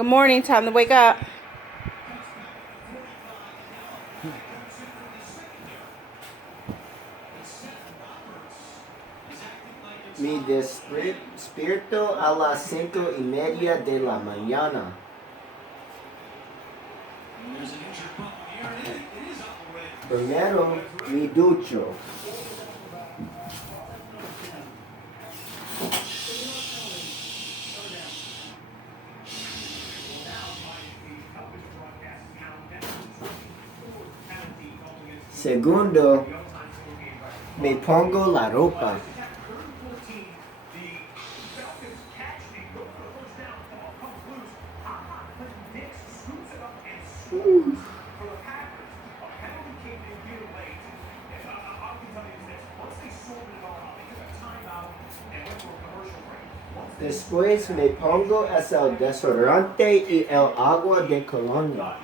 Good morning. Time to wake up. Me despierto a las 5:30 de la mañana. Primero me ducho. Segundo, me pongo la ropa. Después me pongo el desodorante y el agua de colonia.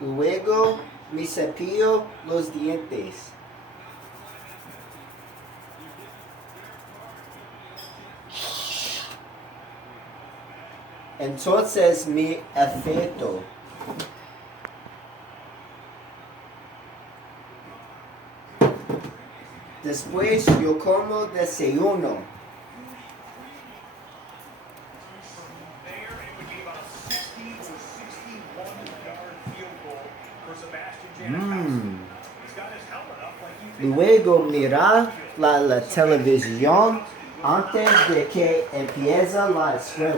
Luego me cepillo los dientes. Entonces me afeito. Después yo como desayuno. Luego mirar la televisión antes de que empiece la escuela.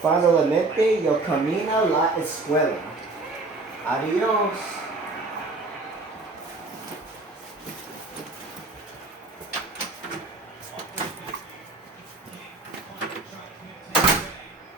Finalmente yo camino a la escuela. Adiós.